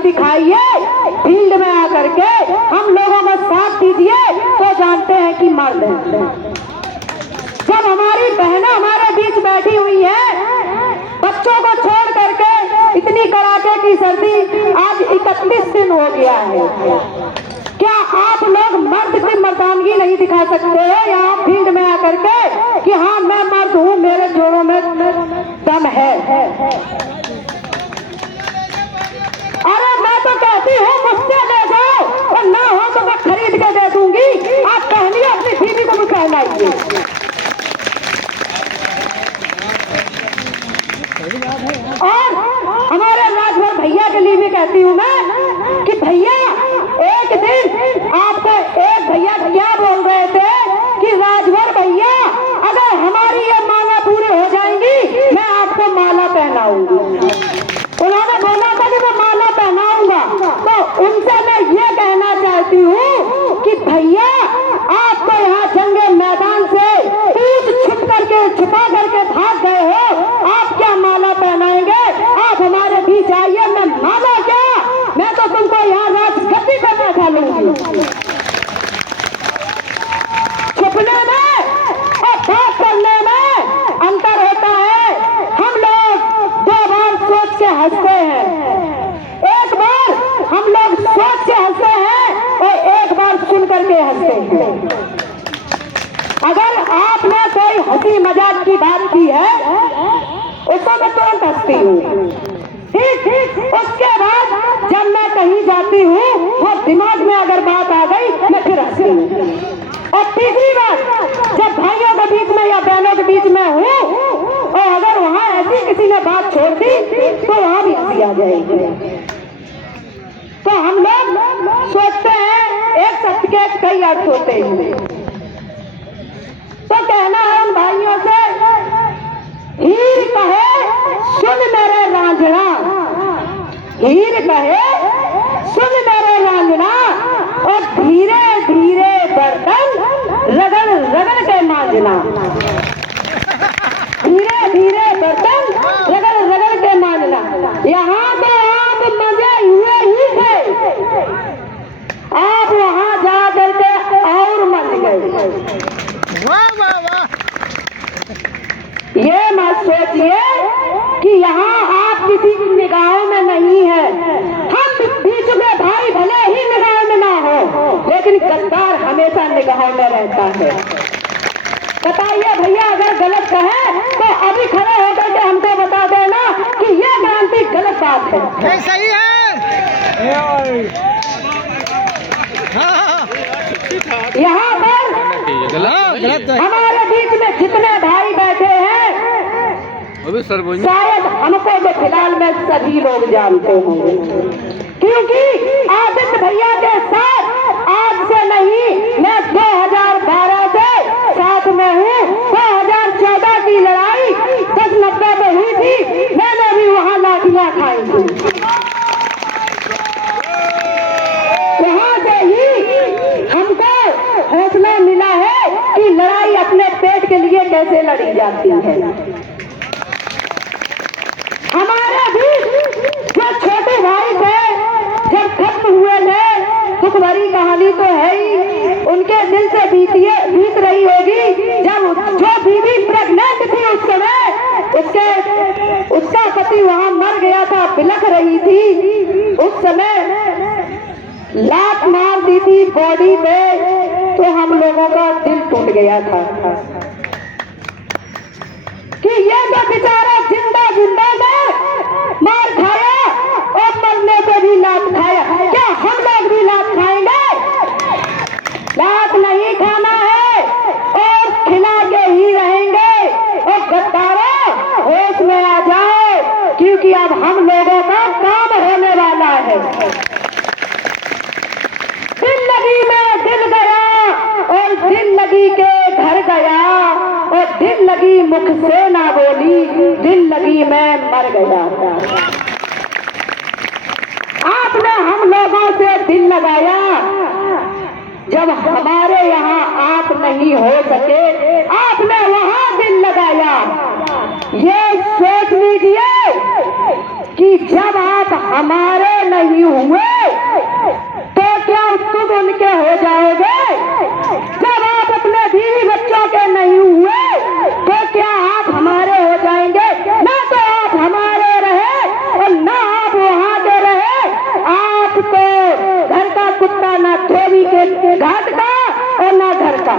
नहीं दिखाइए, फील्ड में आकर के हम लोगों का साथ दीजिए तो जानते हैं कि मर्द हैं। जब हमारी बहनें हमारे बीच बैठी हुई हैं, बच्चों को छोड़ करके, इतनी कड़ाके की सर्दी, आज 31 दिन हो गया है, क्या आप लोग मर्द की मर्दानगी नहीं दिखा सकते हो यहाँ फील्ड में आकर के कि हाँ मैं मर्द हूँ, मेरे जोड़ों में दम है? अरे मैं तो कहती हूँ मुझसे ले जाओ, और ना हो तो मैं खरीद के दे दूंगी, आप पहनिए, अपनी बीवी को भी पहनाइए। और हमारे राजभर भैया के लिए भी कहती हूँ मैं कि भैया, एक दिन आपको एक भैया क्या बोल रहे थे कि राजभर भैया, अगर हमारी ये माला पूरी हो जाएंगी मैं आपको माला पहनाऊंगी। उन्होंने बोला था कि मैं माला पहनाऊंगा, तो उनसे मैं ये कहना चाहती हूँ कि भैया, आप तो यहाँ जंगे मैदान से पूछ छुप करके, छुपा करके भाग गए हो, आप क्या माला पहनाएंगे? आप हमारे बीच आइए, मैं माला क्या, मैं तो तुमको यहाँ राजगद्दी पर बैठा लूंगी। छुपने में और बात करने में अंतर होता है। हम लोग दो बार सोच के हंसते हैं, एक बार हम लोग सोच के हंसते हैं और एक बार सुन करके हंसते हैं। अगर आपने कोई हंसी मजाक की बात की है उसको मैं तुरंत हंसती हूँ, ठीक। उसके बाद जब मैं कहीं जाती हूँ और दिमाग में अगर बात आ गई मैं फिर हंसती हूँ। और तीसरी बात, जब भाइयों के बीच में या बहनों के बीच में हूँ और अगर वहाँ ऐसी किसी ने बात छोड़ दी तो वहाँ भी हंसी आ जाएगी। तो हम लोग सोचते हैं एक शब्द के कई अर्थ होते हैं। तो कहना है उन भाइयों से, हीर कहे सुन मेरे रांझना, हीर कहे सुन मेरे रांझना, और धीरे धीरे बर्तन रगड़ रगड़ के मांझना, धीरे धीरे बर्तन रगड़ रगड़ के मांझना। यहाँ तो आप मजे हुए ही थे, आप वहाँ जा करके और मंझ गए। ये मत सोचिए कि यहाँ आप किसी की निगाहों में नहीं है। हम बीच में भाई भले ही निगाह में ना हो, लेकिन गद्दार हमेशा निगाहों में रहता है। बताइए भैया, अगर गलत कहे तो अभी खड़े होकर के हमको बता देना कि ये क्रांति गलत बात है। सही है। यहाँ पर हमारे बीच में जितने भाई बैठे हैं शायद हमको तो फिलहाल में सभी लोग जानते होंगे, क्योंकि आदित्य भैया के साथ आज से नहीं, मैं 2012 से साथ में हूँ। 2014 की लड़ाई 10-90 में हुई थी, मैंने भी वहाँ लाठियाँ खाई थी। वहाँ से ही हमको हौसला मिला है कि लड़ाई अपने पेट के लिए कैसे लड़ी जाती है। हमारे भी जो छोटे भाई थे जब खत्म हुए थे, दुख भरी कहानी तो है ही, उनके दिल से बीत रही होगी। जब जो बीवी प्रेग्नेंट थी उस समय, उसका पति वहां मर गया था, बिलख रही थी, उस समय लात मार दी थी बॉडी पे, तो हम लोगों का दिल टूट गया था कि ये तो बेचारा जिंदा जिंदा मार खाया और मरने पे भी लात खाया, क्या हम लोग भी लात खाएंगे? लात नहीं खाना है और खिला के ही रहेंगे। और गद्दारों, होश में आ जाओ, क्योंकि अब हम लोगों का काम होने वाला है। जिंदगी में दिल गया और जिंदगी के घर गया, और दिल लगी मुख से ना बोली, दिल लगी मैं मर गया। आपने हम लोगों से दिल लगाया, जब हमारे यहाँ आप नहीं हो सके, आपने वहाँ दिल लगाया। ये सोच लीजिए कि जब आप हमारे के नहीं हुए तो क्या तुम उनके हो जाओगे? जब आप अपने बीवी बच्चों के नहीं हुए तो क्या आप हमारे हो जाएंगे? ना तो आप हमारे रहे और ना आप वहां के रहे। आप तो घर का कुत्ता, ना धोबी के घाट का और ना घर का।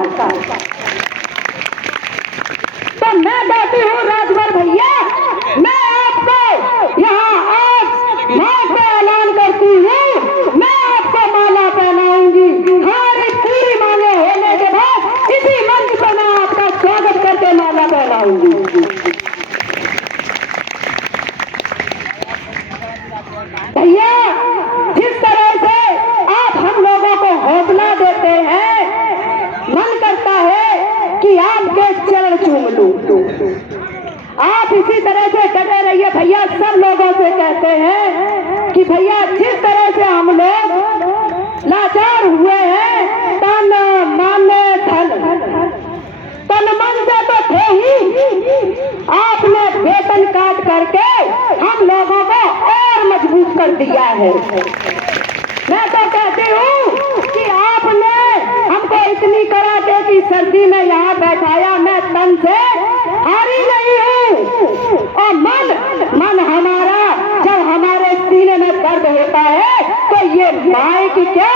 तो मैं कहती हूँ राजभर भैया, मैं आपको यहाँ आज माँ का ऐलान करती हूँ, मैं आपको माला पहनाऊंगी। हमारी पूरी मांगे होने के बाद इसी मंच पर मैं आपका स्वागत करके माला पहनाऊंगी। भैया, जिस तरह से आप हम लोगों को हौसला देते हैं, मन करता है कि आपके चरण चूम लूं। आप इसी तरह से डटे रहिए भैया। सब लोगों से कहते हैं कि भैया जिस तरह से हम लोग लाचार हुए हैं, तन मन से तो थे ही, आपने वेतन काट करके हम लोगों को और मजबूत कर दिया है। मैं तो कहती हूँ कि आपने हमको इतनी कड़ाके की सर्दी में यहाँ बैठाया, मैं तन से हारी नहीं हूँ। और मन हमारा जब हमारे सीने में दर्द होता है तो ये माइक क्या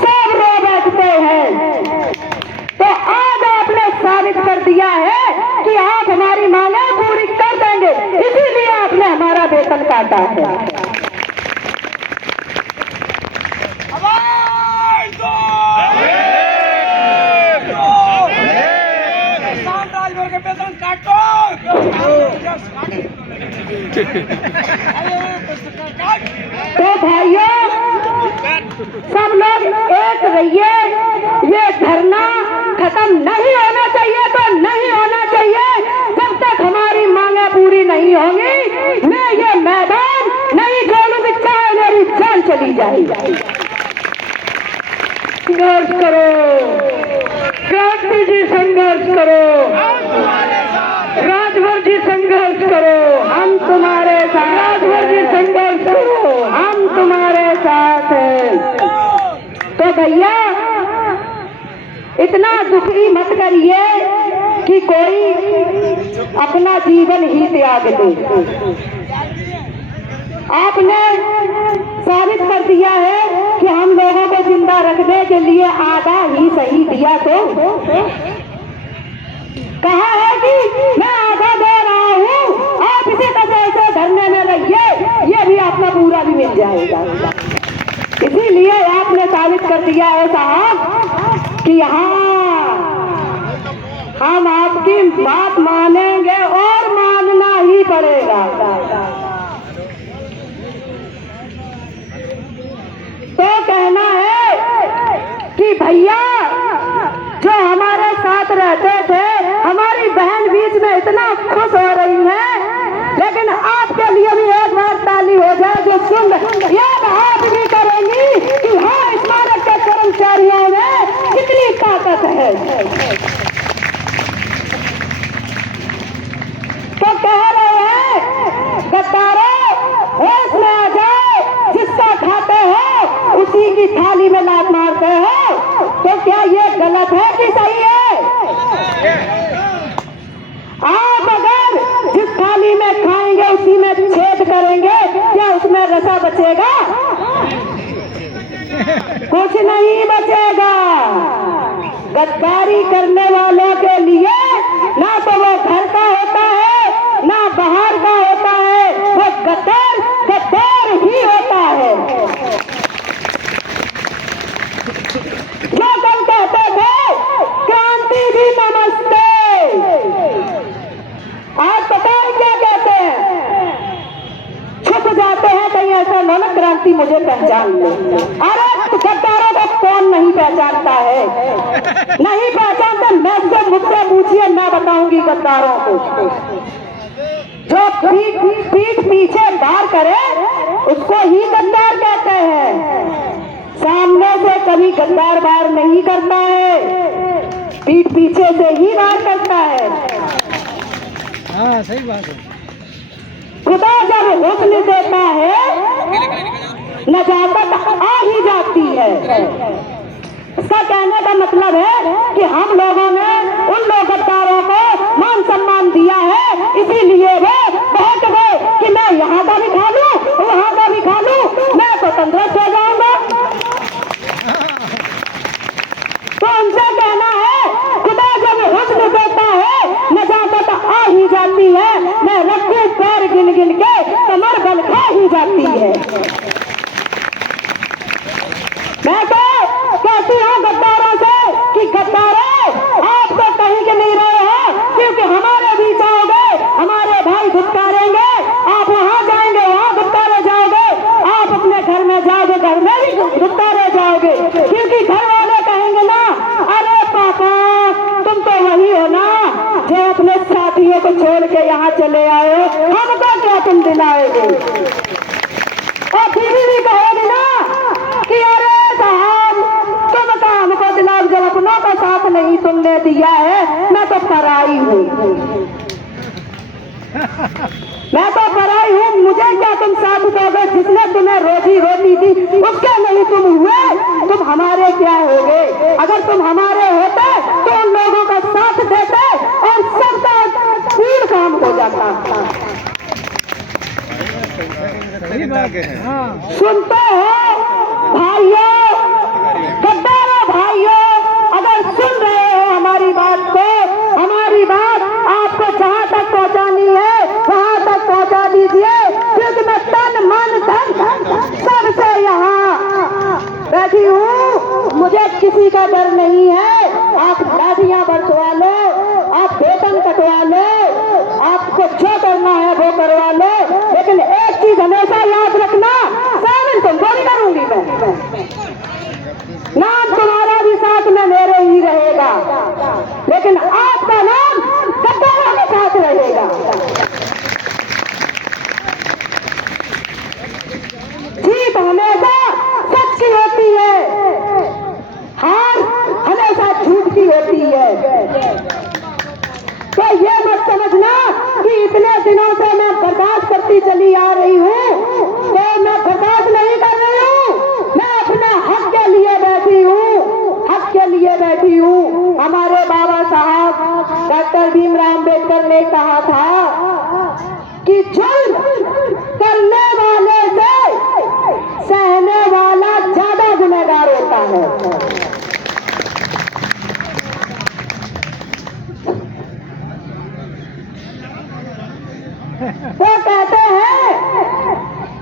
सब रो बैठते हैं। तो आज आपने साबित कर दिया है कि आप हमारी मांगे पूरी कर देंगे, इसीलिए आपने हमारा वेतन काटा है। तो भाइयों, सब लोग एक रहिए। ये धरना खत्म नहीं होना चाहिए तो नहीं होना चाहिए। जब तक हमारी मांगे पूरी नहीं होंगी, मैं ये मैदान नहीं छोड़ूंगी, चाहे मेरी जान चली जाए। संघर्ष करो, क्रांति जी संघर्ष करो, राजभर जी संघर्ष करो, हम तुम्हारे साथ। राजभर जी संघर्ष करो, हम तुम्हारे साथ हैं। तो भैया, इतना दुखी मत करिए कि कोई अपना जीवन ही त्याग दे। आपने साबित कर दिया है कि हम लोगों को जिंदा रखने के लिए आधा ही सही दिया। तो कहा है कि मैं आधा दे रहा हूँ, आप इसी तरह से धरने में रहिए, ये भी आपका पूरा भी मिल जाएगा। इसीलिए आपने साबित कर दिया है साहब कि हाँ, हम आपकी बात मानेंगे और मानना ही पड़ेगा। तो कहना है कि भैया जो हमारे साथ रहते थे, हमारी बहन बीच में इतना खुश हो रही है, लेकिन आपके लिए भी एक बार ताली हो जाए जो सुन ये बात भी करेंगी कि हाँ, स्मारक के कर्मचारियों में कितनी ताकत है। तो कह रहे हैं गद्दारों, होश में आ जाओ, जिसका खाते हो उसी की थाली में लात मारते हो। तो क्या ये गलत है कि सही है? आप अगर जिस थाली में खाएंगे उसी में छेद करेंगे, क्या उसमें रसा बचेगा? कुछ नहीं बचेगा। गद्दारी करने वालों के लिए ना तो वो घर का होता है ना बाहर का होता है, वो गद्दार ही होता है। जो कल कहते थे क्रांति भी नमस्ते, आज पता है क्या कहते हैं? छुप जाते हैं कहीं ऐसा न ना क्रांति मुझे पहचान ले। अरे गद्दारों को कौन नहीं पहचानता है? नहीं पहचानते, मैं तो मुझसे पूछिए, मैं बताऊंगी गद्दारों को। जो पीठ पीछे वार करे उसको ही गद्दार कहते हैं। सामने से कभी गद्दार वार नहीं करता है, पीठ पीछे से ही वार करता है। हाँ, सही बात है। खुदा जब हुस्न देता है नजाकत आ ही जाती है। इसका कहने का मतलब है कि हम लोगों ने उन लोग गद्दारों को मान सम्मान दिया है, इसीलिए वो बहक गए कि मैं यहाँ का भी खा लूं, वहाँ का भी खा लूं, मैं तो तंदुरुस्त हो जाऊंगा। तो उनसे कहना है खुदा जब हुस्न देता है नजाकत आ ही जाती है, मैं रखूं पैर गिन गिन के कमर बल खा ही जाती है। मैं तो कहती हूँ गद्दारों से कि गद्दारों आप तो कहीं के नहीं रहे हो, क्योंकि हमारे बीच आओगे हमारे भाई धुतकारेंगे, आप वहां जाएंगे वहां धुतकारे जाओगे, आप अपने घर में जाओगे घर में भी धुतकारे जाओगे, क्योंकि घर वाले कहेंगे ना अरे पापा तुम तो वही हो ना जो अपने साथियों को छोड़ के यहाँ चले आए हो, हमको क्या तुम दिलाओगे। और बीवी भी कहोगी ना कि अरे साहब तुम तो हमको दिलाओ जब अपनों का साथ नहीं तुमने दिया है, मैं तो पराई हूँ, मैं तो पराई हूँ, मुझे क्या तुम साथ दोगे, जिसने तुम्हें रोजी रोटी दी उसके नहीं तुम हुए, तुम हमारे क्या होगे। अगर तुम हमारे होते तो उन लोगों का साथ देते और सबका पूर्ण काम हो जाता। सुनते हो भाइयों, गद्दारों भाइयों, अगर सुन रहे हो हमारी बात को, हमारी बात आपको जहाँ तक पहुँचानी है वहाँ तक पहुँचा दीजिए, क्योंकि मैं तन मन धन सबसे यहाँ बैठी हूँ, मुझे किसी का डर नहीं है। आप लाठियाँ बरसवा लो, आप वेतन कटवा लो, आपको जो करना है वो करवा लो, लेकिन एक चीज हमेशा याद रखना, शामिल तुमको नहीं करूंगी मैं, नाम तुम्हारा भी साथ में मेरे ही रहेगा, लेकिन आपका नाम गद्दारों के साथ रहेगा। जीत हमेशा सच की होती है, हार हमेशा झूठ की होती है। तो ये मत समझना कि इतने दिनों से मैं बर्दाश्त करती चली आ रही हूँ तो मैं बर्दाश्त नहीं कर रही हूँ, मैं अपने हक के लिए बैठी हूँ, हक के लिए बैठी हूँ। हमारे बाबा साहब डॉक्टर भीमराव अम्बेडकर ने कहा था कि जुल्म करने वाले से सहने वाला ज्यादा गुनहगार होता है। वो कहते हैं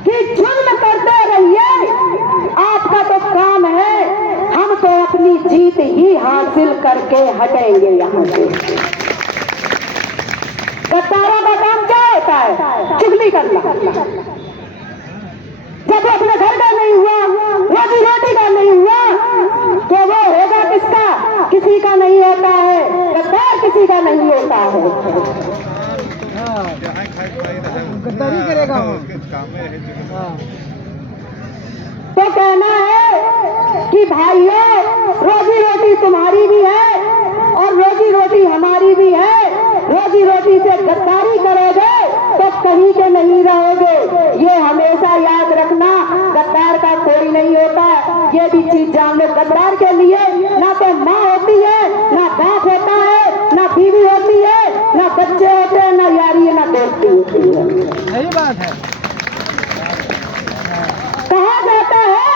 कि जुल्म करते रहिए, आपका तो काम है, हम तो अपनी जीत ही हासिल करके हटेंगे यहाँ से। गद्दारों का काम क्या होता है? चुगली करना। जब अपने घर का नहीं हुआ, रोजी रोटी का नहीं हुआ, तो वो होगा किसका? किसी का नहीं होता है, गद्दार किसी का नहीं होता है। गद्दारी करेगा वो। तो कहना है कि भाइयों रोजी रोटी तुम्हारी भी है और रोजी रोटी हमारी भी है, रोजी रोटी से गद्दारी करोगे तो कहीं के नहीं रहोगे, ये हमेशा याद रखना। गद्दार का कोई नहीं होता, ये भी चीज जान लो। गद्दार के लिए ना तो माँ होती है, ना बाप होता है, ना बीवी होती है, ना बच्चे होते हैं, ना यारी, ना दोस्ती होती है। सही बात है। कहा जाता है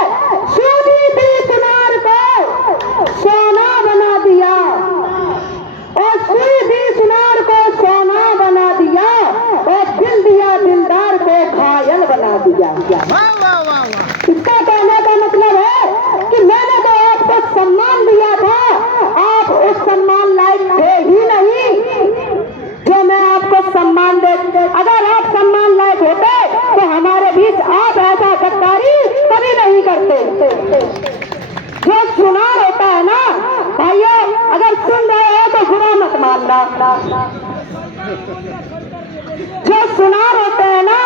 सूदी थी सुनार को सोना बना दिया, और सुई भी सुनार को सोना बना दिया, और दिल दिया दिलदार को घायल बना दिया। वाह वाह वाह वाह। इसका कहने का मतलब है कि मैंने तो आपको सम्मान दिया था, आप उस सम्मान लायक थे ही नहीं जो मैं आपको सम्मान दे। अगर आप सम्मान लायक होते तो हमारे बीच आप ऐसा गद्दारी कभी नहीं करते। जो सुनार होता है ना भाइयों, अगर सुन रहे हो तो बुरा मत मानना। जो सुनार होते हैं ना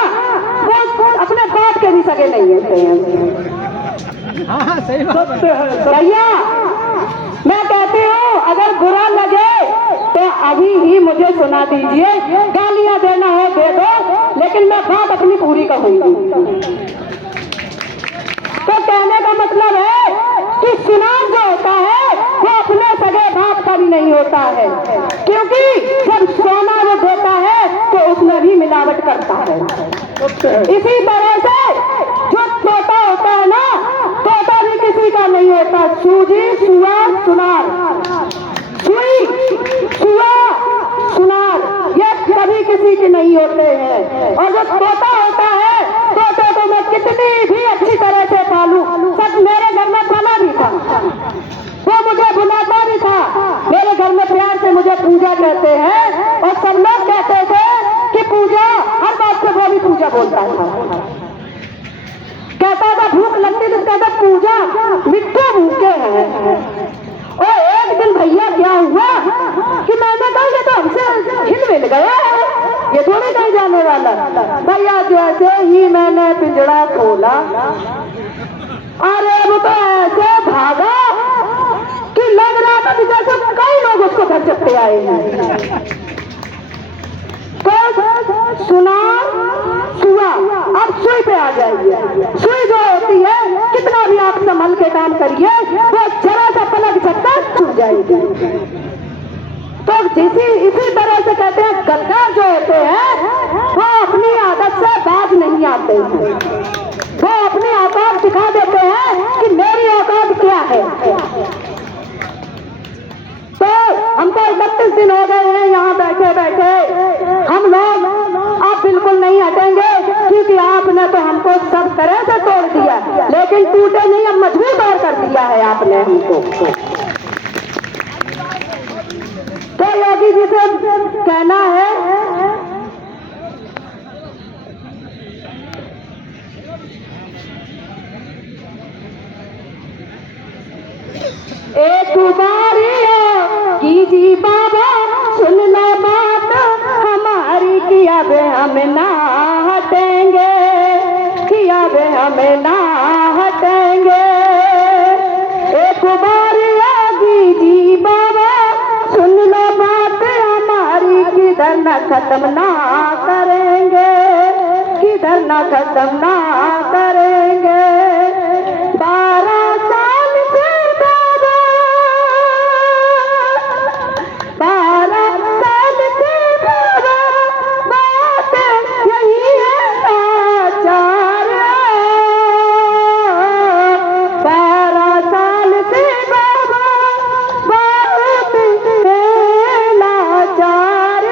वो अपने बाप के भी सगे नहीं होते हैं। हाँ सही बात है भैया मैं कहती हूँ अगर बुरा लगे तो अभी ही मुझे सुना दीजिए, गालियां देना है दे दो, लेकिन मैं बात अपनी पूरी कहूंगी। कहने का मतलब है कि सुनार जो होता है वो अपने सगे बाप का भी नहीं होता है, क्योंकि जब सोना वो देता है तो उसमें भी मिलावट करता है। इसी तरह से जो तोता होता है ना, तोता भी किसी का नहीं होता। सूजी, सुआ, सुनार, सुई, सुआ, सुनार, ये कभी किसी के नहीं होते हैं। और जो तोता होता है, तोते को मैं कितनी भी अच्छी तरह से पालूं, सब मेरे घर में पला भी था, वो मुझे बुलाता भी था, मेरे घर में प्यार से मुझे पूजा कहते हैं, और सब लोग कहते थे कि पूजा, हर बात से वो भी पूजा बोलता था। कहता था भूख लगती तो कहता पूजा मिट्टू भूखे हैं। और एक दिन भैया क्या हुआ कि मैंने कहा ये तो हमसे हिल मिल गया है, ये थोड़ी नहीं जाने वाला। भैया जैसे ही मैंने पिंजड़ा खोला, अरे वो तो ऐसे भागा कि लग रहा था कि जैसे कई लोग उसको घर चपटे आए हैं। तो सुना सुआ, अब सुई पे आ जाइए। सुई जो होती है, कितना भी आप संभल के काम करिए, वो जरा सा पलक झपका छूट जाएगी। तो इसी तरह से कहते हैं गद्दार जो होते हैं वो अपनी आदत से बाज नहीं आते हैं, वो अपनी औकात दिखा देते हैं कि मेरी औकात क्या है। तो हमको 31 दिन हो गए हैं यहाँ बैठे बैठे, हम लोग आप बिल्कुल नहीं हटेंगे, क्योंकि आपने तो हमको सब तरह से तोड़ दिया, लेकिन टूटे नहीं, अब मजबूत और कर दिया है आपने हमको। तो योगी जी से कहना है एक बारी कीजी बाबा सुन लो बात हमारी, किया वे हम ना हटेंगे, किया वे हम ना हटेंगे। एक बारी कीजी बाबा सुन लो बात हमारी, किधर न खत्म ना करेंगे, किधर न खत्म ना करेंगे। 12 साल से बाबा, 12 साल से बाबा, बात यही है लाचार। 12 साल से बाबा, बात है लाचार।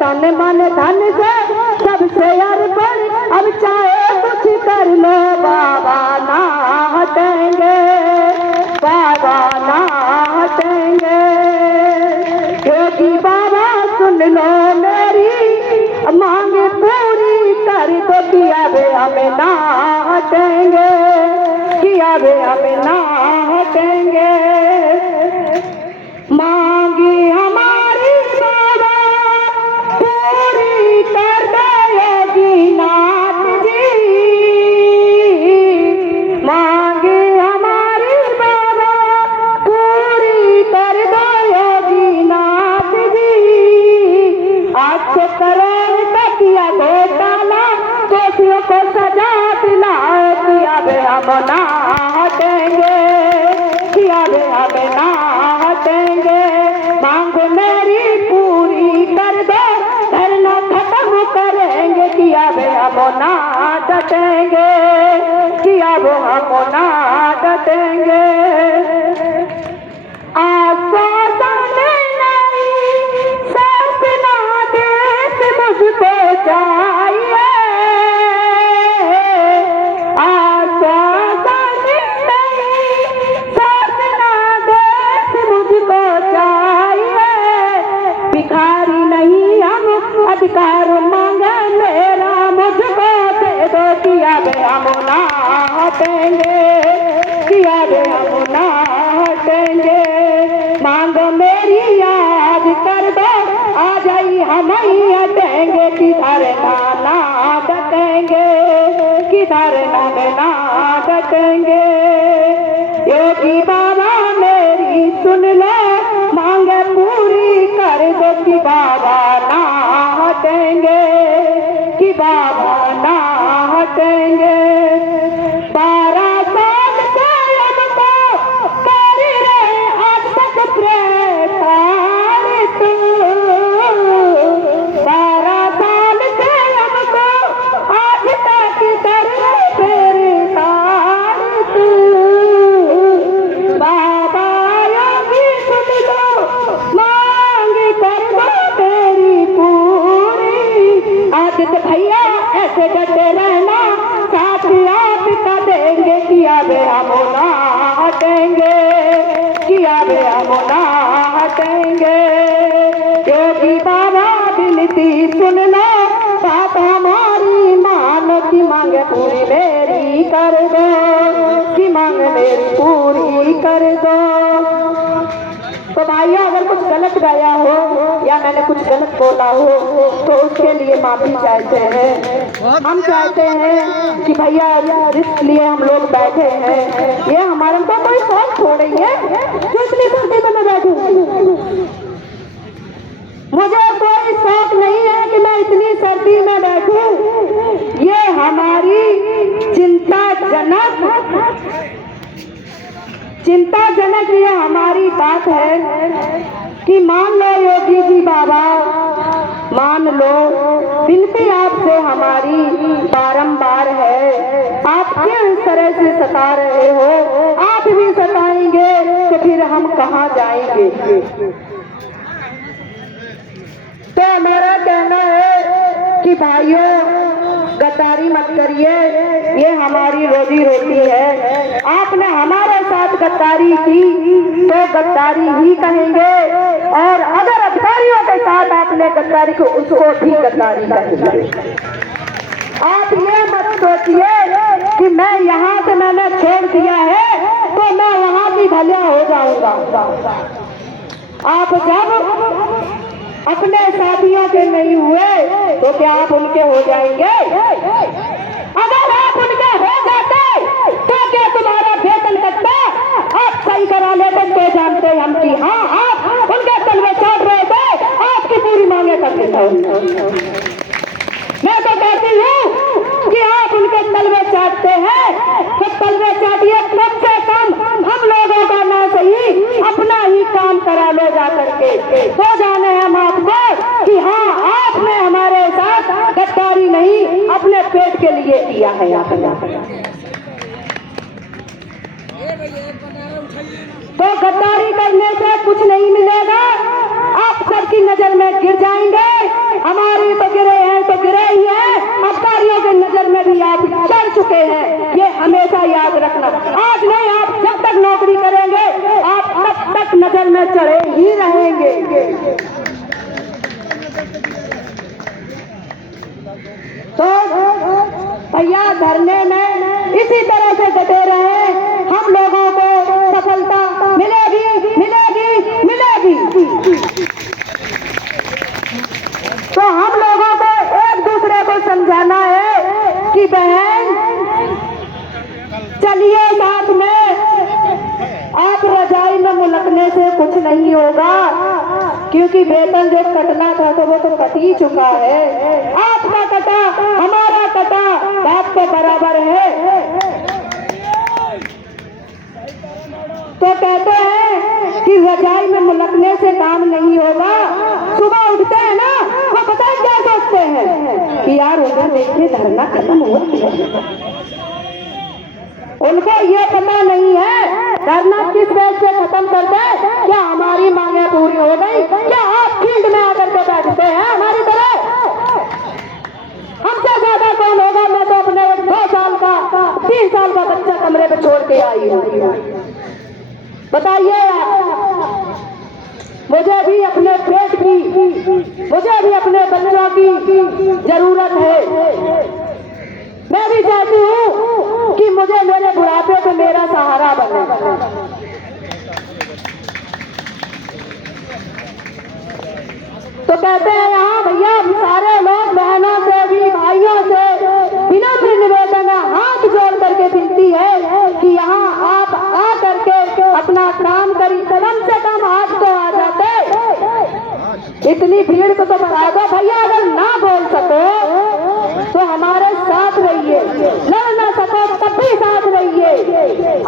तन मन धन से सबसे अर्पण, अब चाहे कुछ कर लो बाबा ना हटेंगे, बाबा ना हटेंगे। क्योंकि बाबा सुन लो मेरी मांग पूरी कर दो, किया वे हमें ना हटेंगे, किया वे हमें ना हटेंगे। मांगी हमारी बाबा पूरी कर देगी नाथ जी, मांगी हमारी बाबा पूरी कर देगी नाथ जी। आज से करोड़ तकिया घोटाला, दोषियों को सजा दिलाए, किया वे हम ना हटेंगे, किया वे हम ना हटेंगे। मांग मेरी पूरी कर दो, धरना खत्म करेंगे, किया वे हम ना डटेंगे, किया वो हम ना डटेंगे। आश्वासन नहीं सपना देश मुझको चाहिए, आश्वासन नहीं सपना देश मुझको चाहिए। भिखारी नहीं हम, अधिकार मांगे मेरा मुझको दे दो, किया वे हम ना हटेंगे, किया वे हम ना हटेंगे। मांग मेरी आज कर दो, आ जाई हम ही हटेंगे, किधर ना डटेंगे, किधर ना डटेंगे। योगी बाबा मेरी सुन लो, मांगे पूरी कर दो, कि बाबा ना हटेंगे, कि बाबा ना हटेंगे। हटेंगे। योगी बाबा विनती सुन लो, बात हमारी मानो की मांग पूरी मेरी कर दो, की मांग मेरी पूरी कर दो। तो भाइयों, अगर कुछ गलत गाया हो या मैंने कुछ गलत बोला हो तो उसके लिए माफी चाहते हैं। हम चाहते हैं कि भैया इसलिए हम लोग बैठे हैं, ये हमारे को कोई शौक थोड़ी है जो इतनी सर्दी में मैं बैठूं। मुझे कोई शौक नहीं है कि मैं इतनी सर्दी में बैठूं। ये हमारी चिंताजनक ये हमारी बात है कि मान लो योगी जी बाबा, मान लो, विनती आपसे हमारी बारंबार है, आप क्यों इस तरह से सता रहे हो? आप भी सताएंगे तो फिर हम कहाँ जाएंगे? तो मेरा कहना है कि भाइयों, गद्दारी मत करिए, ये हमारी रोजी रोटी है। आपने हमारे साथ गद्दारी की तो गद्दारी ही कहेंगे, और अगर अधिकारियों के साथ आपने गद्दारी की उसको भी गद्दारी कहेंगे। आप ये मत सोचिए कि मैं यहाँ से मैंने छोड़ दिया है तो मैं वहाँ की भला हो जाऊंगा। आप जब अपने साथियों के नहीं हुए तो क्या आप उनके हो जाएंगे? अगर आप उनके हो जाते तो क्या तुम्हारा वेतन कटता? आप सही करा लेते तो जानते हम कि हाँ, आप उनके तलवे चाट रहे थे, आपकी पूरी मांगे करते थे। मैं तो कहती हूँ कि आप उनके तलवे चाटते हैं तो तलवे चाटिए, कम से कम हम लोगों का ना सही अपना ही काम करा लो जा करके। तो जाने हम आपको कि हाँ, आपने हमारे साथ गद्दारी नहीं, अपने पेट के लिए किया है। यहाँ तो गद्दारी करने से कुछ नहीं मिलेगा, आप सबकी नजर में गिर जाएंगे। हमारी तो गिरे हैं तो गिरे ही हैं, अबकारियों की नजर में भी आप चढ़ चुके हैं, ये हमेशा याद रखना। आज नहीं, आप जब तक नौकरी करेंगे आप तब तक नजर में चढ़े ही रहेंगे। तो भैया, धरने में इसी तरह से डटे रहे, हम लोगों को सफलता मिलेगी मिलेगी मिलेगी। तो हम लोगों को एक दूसरे को समझाना है कि बहन चलिए साथ में, आप रजाई में मुलकने से कुछ नहीं होगा, क्योंकि वेतन जो कटना था तो वो तो कट ही चुका है। आपका कटा हमारा कटा बाप के बराबर है। तो कहते हैं कि रजाई में मुलकने से काम नहीं होगा। सुबह उठते हैं ना, वो पता है क्या सोचते हैं कि यार उधर देखिए धरना खत्म हुआ। उनको ये पता नहीं है धरना किस वजह से खत्म कर दे, क्या हमारी मांगे पूरी हो गई? क्या आप फील्ड में आकर के बैठते हैं हमारी तरह? हमसे ज्यादा कौन होगा? मैं तो अपने 2 साल का 3 साल का बच्चा कमरे पे छोड़ के आई हूँ। बताइए आप, मुझे भी अपने पेट की, मुझे भी अपने बच्चों की जरूरत है। मैं भी चाहती हूँ कि मुझे मेरे बुढ़ापे पे मेरा सहारा बने। तो कहते हैं यहाँ भैया, सारे लोग बहनों से भी भाइयों से विनम्र निवेदन है, हाथ जोड़ करके विनती है कि यहाँ आप आ करके अपना काम करी, कदम से कम आज तो आ जाते। इतनी भीड़ को तो बढ़ा दो भैया। अगर ना बोल सको तो हमारे साथ रहिए, लड़ ना सको तब भी साथ रहिए।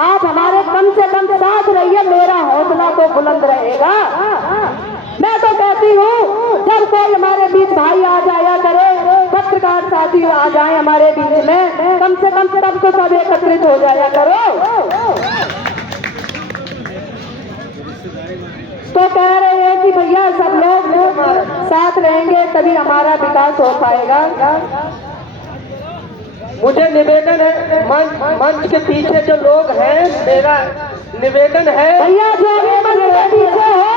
आप हमारे कम से कम साथ रहिए, मेरा हौसला तो बुलंद रहेगा। मैं तो कहती हूँ जब कोई हमारे बीच भाई आ जाया करे, पत्रकार साथी आ जाए हमारे बीच में, कम से कम तब तो सब एकत्रित हो जाया करो। तो कह रहे हैं कि भैया सब लोग साथ रहेंगे तभी हमारा विकास हो पाएगा। मुझे निवेदन है, मंच के पीछे जो लोग हैं, मेरा निवेदन है भैया जो भी मंच के पीछे हो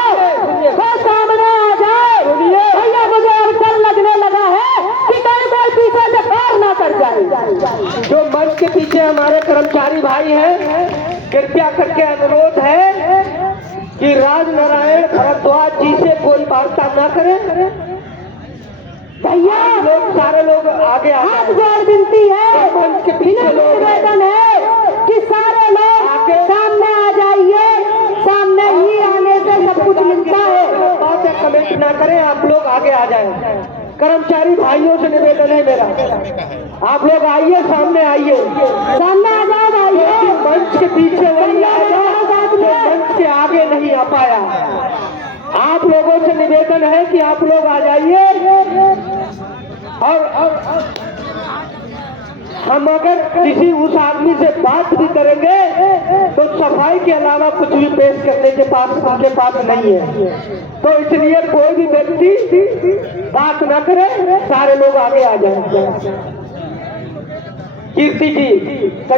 कृपया करके अनुरोध है कि राजनारायण भारद्वाज जी से कोई वार्ता न करें। भैया लोग सारे लोग आगे आ हाथ जाएं। जोड़ विनती है, मंच के पीछे लोग निवेदन है कि सारे लोग सामने आ जाइए, सामने ही आने से सब कुछ मिलता है। बात कमेंट ना करें, आप लोग आगे आ जाएं। कर्मचारी भाइयों से निवेदन है मेरा, आप लोग आइए, सामने आइए, सामने आ जाओ भाइयों। मंच के पीछे वही आएगा जो मंच से आगे नहीं आ पाया। आप लोगों से निवेदन है कि आप लोग आ जाइए, और हम अगर किसी उस आदमी से बात भी करेंगे तो सफाई के अलावा कुछ भी पेश करने के पास उनके पास नहीं है। तो इसलिए कोई भी व्यक्ति बात न करे, सारे लोग आगे आ जाए। कीर्ति जी।